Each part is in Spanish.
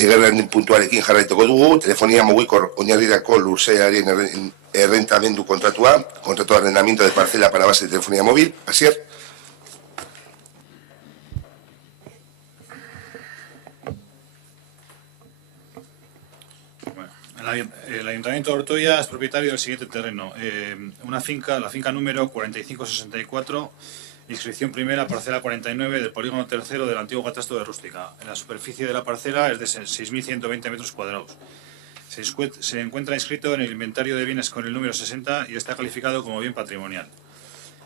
Zigarren puntuarekin jarraituko dugu, telefonia mugikor oinarrirako lursailaren errentamendu kontratua, contrato de arrendamiento de parcela para base de telefonía móvil. Asier. El Ayuntamiento de Ortuella es propietario del siguiente terreno. Una finca, la finca número 4564, inscripción primera, parcela 49 del polígono tercero del antiguo catastro de Rústica. La superficie de la parcela es de 6.120 metros cuadrados. Se encuentra inscrito en el inventario de bienes con el número 60 y está calificado como bien patrimonial.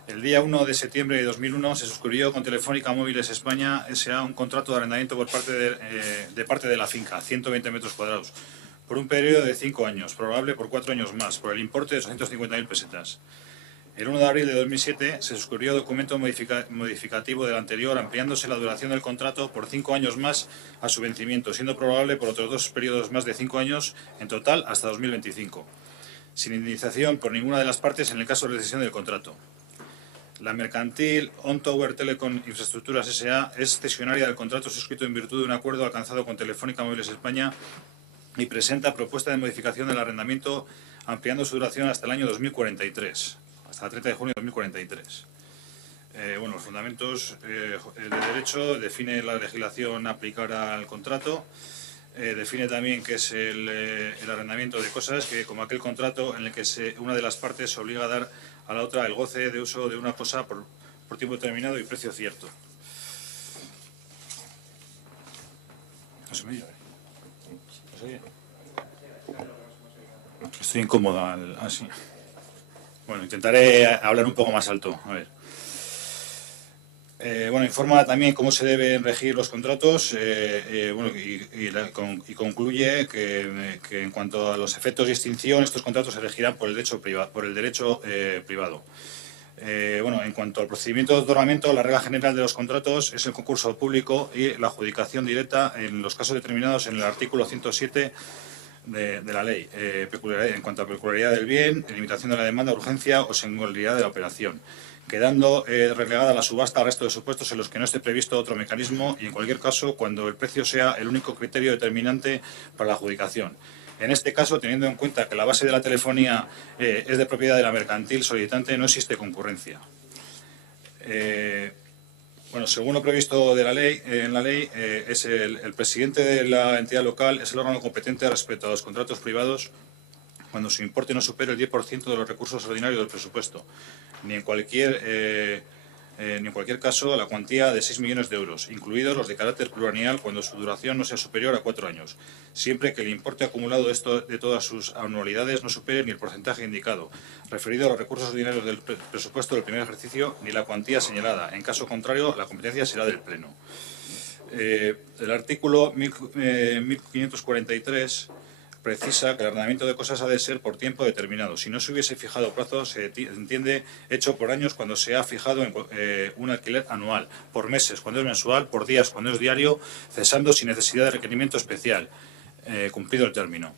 El día 1 de septiembre de 2001 se suscribió con Telefónica Móviles España S.A. un contrato de arrendamiento por parte de la finca, 120 metros cuadrados, por un periodo de 5 años, probable por 4 años más, por el importe de 250.000 pesetas. El 1 de abril de 2007 se suscribió documento modificativo del anterior, ampliándose la duración del contrato por 5 años más a su vencimiento, siendo probable por otros 2 periodos más de 5 años, en total hasta 2025, sin indemnización por ninguna de las partes en el caso de rescisión del contrato. La mercantil On Tower Telecom Infraestructuras S.A. es cesionaria del contrato suscrito en virtud de un acuerdo alcanzado con Telefónica Móviles España y presenta propuesta de modificación del arrendamiento ampliando su duración hasta el año 2043, hasta el 30 de junio de 2043. Los fundamentos de derecho define la legislación a aplicar al contrato, define también qué es el arrendamiento de cosas, que como aquel contrato en el que una de las partes se obliga a dar a la otra el goce de uso de una cosa por tiempo determinado y precio cierto. No se me oye. ¿No se oye? Estoy incómodo así. Bueno, intentaré hablar un poco más alto. A ver. Informa también cómo se deben regir los contratos y concluye que en cuanto a los efectos de extinción, estos contratos se regirán por el derecho privado. En cuanto al procedimiento de otorgamiento, la regla general de los contratos es el concurso público y la adjudicación directa en los casos determinados en el artículo 107 de la ley, en cuanto a peculiaridad del bien, limitación de la demanda, urgencia o singularidad de la operación, quedando relegada la subasta al resto de supuestos en los que no esté previsto otro mecanismo y, en cualquier caso, cuando el precio sea el único criterio determinante para la adjudicación. En este caso, teniendo en cuenta que la base de la telefonía es de propiedad de la mercantil solicitante, no existe concurrencia. Según lo previsto de en la ley, es el presidente de la entidad local es el órgano competente respecto a los contratos privados cuando su importe no supere el 10% de los recursos ordinarios del presupuesto, ni en cualquier caso la cuantía de 6 millones de euros, incluidos los de carácter plurianual cuando su duración no sea superior a 4 años, siempre que el importe acumulado de todas sus anualidades no supere ni el porcentaje indicado, referido a los recursos ordinarios del presupuesto del primer ejercicio, ni la cuantía señalada. En caso contrario, la competencia será del Pleno. El artículo 1543 precisa que el arrendamiento de cosas ha de ser por tiempo determinado. Si no se hubiese fijado plazo, se entiende hecho por años cuando se ha fijado un alquiler anual, por meses cuando es mensual, por días cuando es diario, cesando sin necesidad de requerimiento especial, cumplido el término.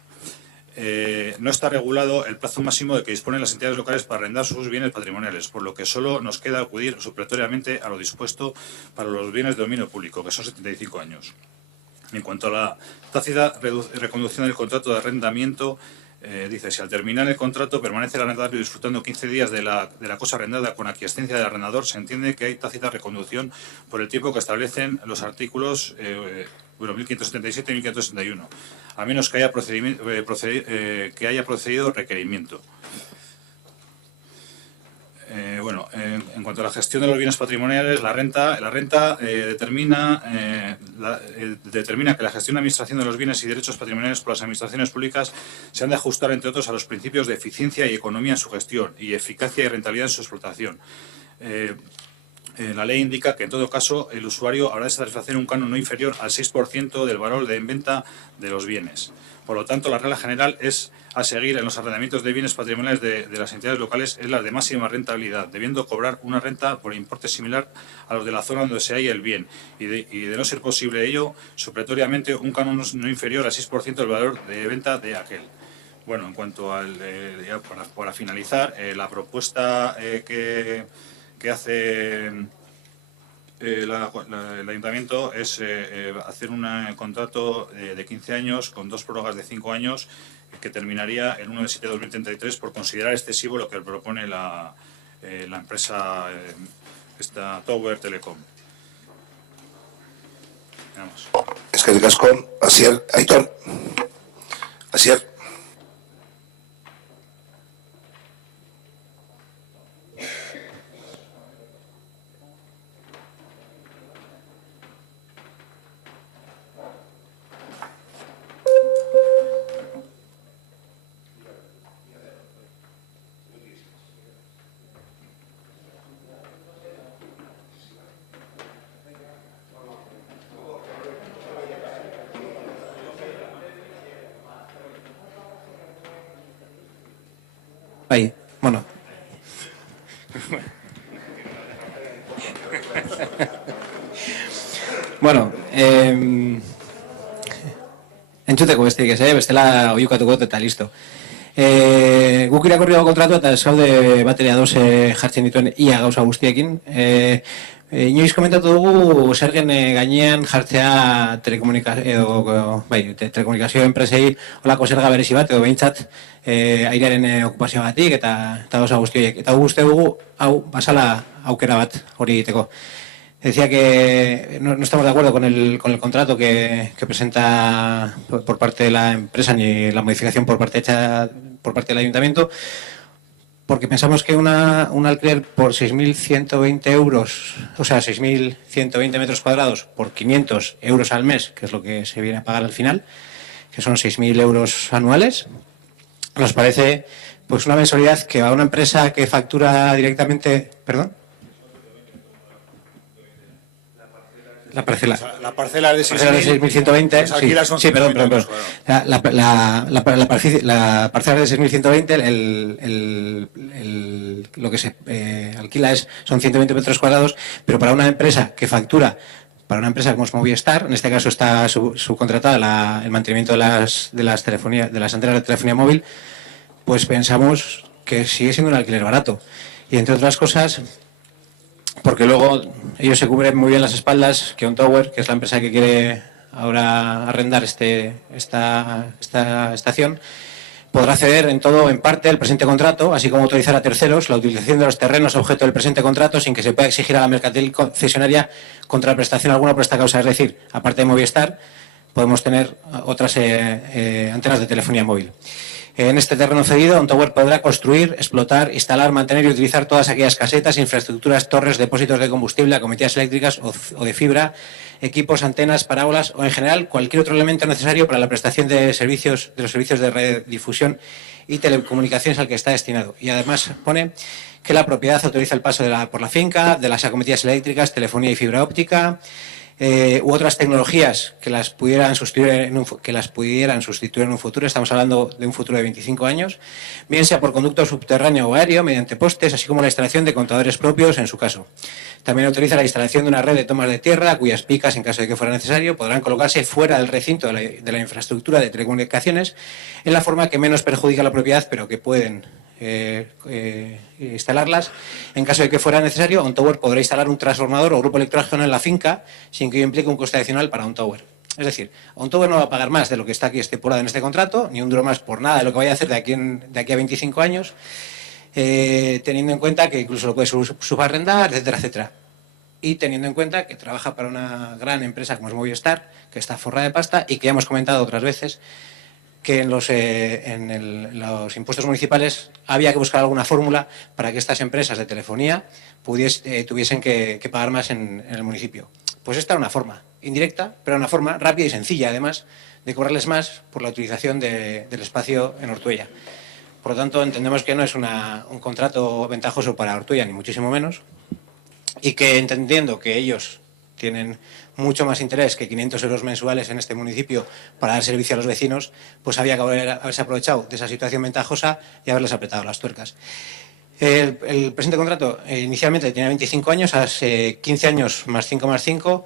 No está regulado el plazo máximo de que disponen las entidades locales para arrendar sus bienes patrimoniales, por lo que solo nos queda acudir supletoriamente a lo dispuesto para los bienes de dominio público, que son 75 años. En cuanto a la tácita reconducción del contrato de arrendamiento, dice, si al terminar el contrato permanece el arrendatario disfrutando 15 días de la cosa arrendada con aquiescencia del arrendador, se entiende que hay tácita reconducción por el tiempo que establecen los artículos 1577 y 1561, a menos que haya procedido requerimiento. En cuanto a la gestión de los bienes patrimoniales, la renta determina que la gestión y administración de los bienes y derechos patrimoniales por las administraciones públicas se han de ajustar, entre otros, a los principios de eficiencia y economía en su gestión y eficacia y rentabilidad en su explotación. La ley indica que, en todo caso, el usuario habrá de satisfacer un canon no inferior al 6% del valor de venta de los bienes. Por lo tanto, la regla general a seguir en los arrendamientos de bienes patrimoniales de las entidades locales es la de máxima rentabilidad, debiendo cobrar una renta por importe similar a los de la zona donde se halla el bien y de no ser posible ello, supletoriamente un canon no inferior al 6% del valor de venta de aquel. En cuanto para finalizar, la propuesta que hace El Ayuntamiento es hacer un contrato de 15 años con 2 prórrogas de 5 años que terminaría el 1 de septiembre de 2033 por considerar excesivo lo que propone la empresa esta Tower Telecom. Veamos. Es que el casco, Asier, Aitor, Asier. Ahí, bueno. Bueno, entzuteko besterik ez, bestela oiukatuko eta listo. Guk irakurri dago kontratu eta zaude bateria doz jartzen dituen ia gauza guztiekin. Inoiz komentatu dugu zergen gainean jartzea telekomunikazio enpresei olako zerga berezi bat, edo behintzat airearen okupazioagatik eta gauza guzti horiek. Eta uste dugu, hau, basala aukera bat hori egiteko. Decía que no estamos de acuerdo con el contrato que presenta por parte de la empresa ni la modificación por parte del ayuntamiento, porque pensamos que un alquiler por 6.120 euros, o sea, 6.120 metros cuadrados por 500 euros al mes, que es lo que se viene a pagar al final, que son 6.000 euros anuales, nos parece pues una mensualidad que a una empresa que factura directamente... ¿Perdón? La parcela es de 6.120. Sí, perdón. La parcela es de 6.120. Lo que se alquila son 120 metros cuadrados, pero para una empresa que factura, para una empresa como es Movistar, en este caso está subcontratada el mantenimiento de las antenas de telefonía móvil, pues pensamos que sigue siendo un alquiler barato. Y entre otras cosas, porque luego ellos se cubren muy bien las espaldas, que OnTower, que es la empresa que quiere ahora arrendar esta estación, podrá ceder en todo o en parte el presente contrato, así como autorizar a terceros la utilización de los terrenos objeto del presente contrato sin que se pueda exigir a la mercantil concesionaria contraprestación alguna por esta causa. Es decir, aparte de Movistar, podemos tener otras antenas de telefonía móvil. En este terreno cedido, OnTower podrá construir, explotar, instalar, mantener y utilizar todas aquellas casetas, infraestructuras, torres, depósitos de combustible, acometidas eléctricas o de fibra, equipos, antenas, parábolas o en general cualquier otro elemento necesario para la prestación de los servicios de radiodifusión y telecomunicaciones al que está destinado. Y además pone que la propiedad autoriza el paso por la finca, de las acometidas eléctricas, telefonía y fibra óptica, u otras tecnologías que las pudieran sustituir en un futuro. Estamos hablando de un futuro de 25 años, bien sea por conducto subterráneo o aéreo, mediante postes, así como la instalación de contadores propios en su caso. También autoriza la instalación de una red de tomas de tierra, cuyas picas, en caso de que fuera necesario, podrán colocarse fuera del recinto de la infraestructura de telecomunicaciones, en la forma que menos perjudica la propiedad, pero que pueden instalarlas. En caso de que fuera necesario, OnTower podrá instalar un transformador o grupo electrógeno en la finca sin que ello implique un coste adicional para OnTower. Es decir, OnTower no va a pagar más de lo que está aquí estipulado en este contrato, ni un duro más por nada de lo que vaya a hacer de aquí a 25 años, teniendo en cuenta que incluso lo puede subarrendar, etcétera, etcétera. Y teniendo en cuenta que trabaja para una gran empresa como es Movistar, que está forrada de pasta y que ya hemos comentado otras veces que en los impuestos municipales había que buscar alguna fórmula para que estas empresas de telefonía tuviesen que pagar más en el municipio. Pues esta era una forma indirecta, pero una forma rápida y sencilla, además, de cobrarles más por la utilización del espacio en Ortuella. Por lo tanto, entendemos que no es un contrato ventajoso para Ortuella, ni muchísimo menos, y que entendiendo que ellos tienen mucho más interés que 500 euros mensuales en este municipio para dar servicio a los vecinos, pues había que haberse aprovechado de esa situación ventajosa y haberles apretado las tuercas. El presente contrato inicialmente tenía 25 años, a 15 años más 5 más 5,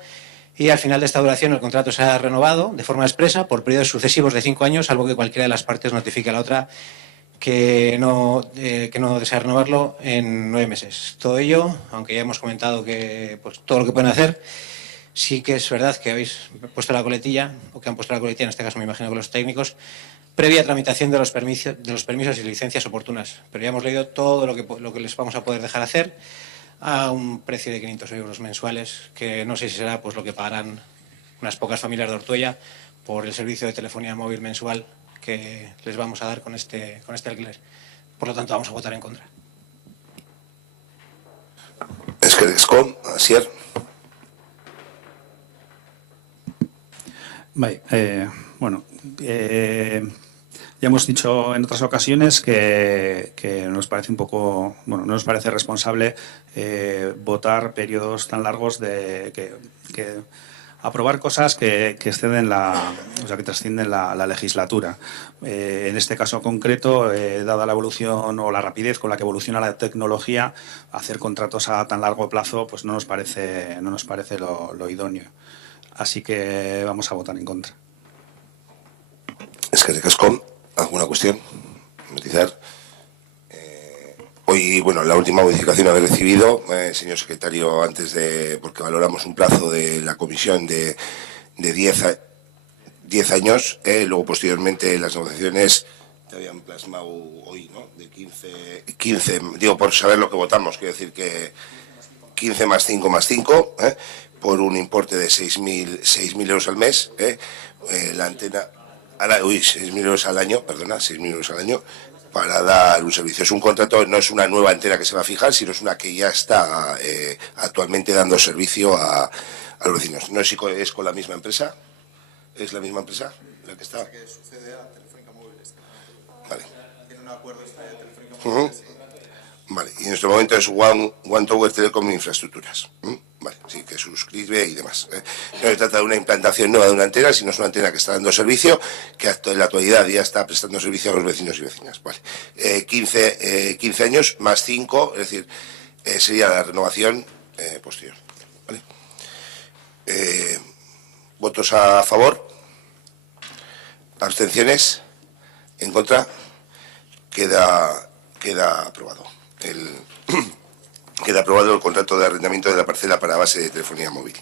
y al final de esta duración el contrato se ha renovado de forma expresa por periodos sucesivos de 5 años, salvo que cualquiera de las partes notifique a la otra que no desea renovarlo en 9 meses. Todo ello, aunque ya hemos comentado que pues, todo lo que pueden hacer, sí que es verdad que habéis puesto la coletilla, o que han puesto la coletilla, en este caso me imagino que los técnicos, previa tramitación de los permisos y licencias oportunas. Pero ya hemos leído todo lo que les vamos a poder dejar hacer a un precio de 500 euros mensuales, que no sé si será pues lo que pagarán unas pocas familias de Ortuella por el servicio de telefonía móvil mensual que les vamos a dar con este alquiler. Por lo tanto, vamos a votar en contra. Eskerrik asko, Asier. Vale, bueno, ya hemos dicho en otras ocasiones que nos parece un poco, bueno, no nos parece responsable votar periodos tan largos de que aprobar cosas que exceden o sea, que trascienden la legislatura. En este caso concreto, dada la evolución o la rapidez con la que evoluciona la tecnología, hacer contratos a tan largo plazo, pues no nos parece lo idóneo. Así que vamos a votar en contra. Eskerrik asko. ¿Alguna cuestión? Matizar. Hoy, bueno, la última modificación haber recibido, señor secretario, porque valoramos un plazo de la comisión de 10 años, luego posteriormente las negociaciones te habían plasmado hoy, ¿no? De 15, digo, por saber lo que votamos, quiero decir que 15 más 5 más 5, por un importe de 6.000 euros al mes, la antena, 6.000 euros al año, perdona, 6.000 euros al año, para dar un servicio. Es un contrato, no es una nueva antena que se va a fijar, sino es una que ya está actualmente dando servicio a los vecinos. No sé si es con la misma empresa. ¿Es la misma empresa la que está? Que sucede a Telefónica Móviles. Vale. Tiene un acuerdo de Telefónica Móviles. Vale, y en este momento es One Tower Telecom Infraestructuras. Vale, sí, que suscribe y demás. No se trata de una implantación nueva de una antena, sino es una antena que está dando servicio, que en la actualidad ya está prestando servicio a los vecinos y vecinas. Vale. 15 años más 5, es decir, sería la renovación posterior. Vale. ¿Votos a favor? ¿Abstenciones? ¿En contra? Queda aprobado. Queda aprobado el contrato de arrendamiento de la parcela para base de telefonía móvil.